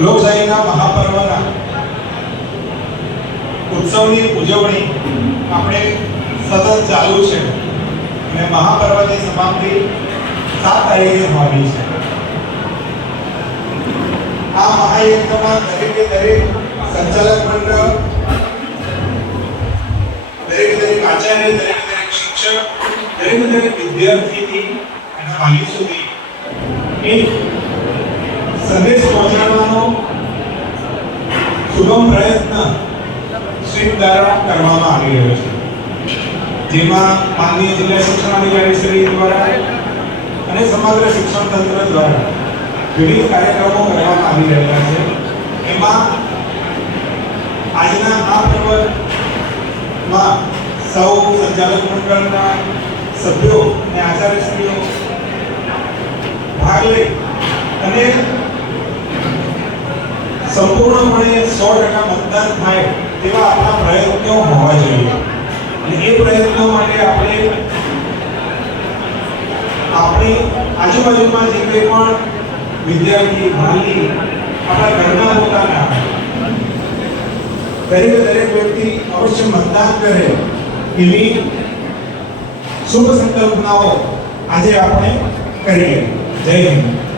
લોકશાહીના મહાપર્વના ઉત્સવની ઉજવણી આપણે સતત ચાલુ છે અને મહાપર્વની સમાપ્તિ 7 તારીખે થવાની છે। આ મહાયજ્ઞમાં દરેક સંચાલક મંડળ, દરેક આચાર્ય, દરેક શિક્ષક, દરેક વિદ્યાર્થીથી અને વાલી સુધી એક સંદેશ પહોંચાડવાનો સુગમ પ્રયત્ન સ્વીપ દ્વારા કરવામાં આવી રહ્યો છે, જેમાં માનનીય જિલ્લા શિક્ષણાધિકારી શ્રી દ્વારા અને સમગ્ર શિક્ષણ તંત્ર દ્વારા વિવિધ કાર્યક્રમો કરવામાં આવી રહ્યા છે। એમાં આજના આ પર્વમાં સૌ સંચાલક મંડળના સભ્યો અને આચાર્યશ્રીઓ ભાગ લઈ અને સંપૂર્ણપણે 100% મતદાન થાય તેવા આપણા પ્રયત્નો હોવા જોઈએ અને એ પ્રયત્નો માટે આપણે આપણી આજુબાજુમાં જે કંઈ પણ વિદ્યાર્થી, વાલી, આપણા ઘરના પોતાના દરેક વ્યક્તિ અવશ્ય મતદાન કરે એવી શુભ સંકલ્પનાઓ આજે આપણે કરીએ। જય હિન્દ।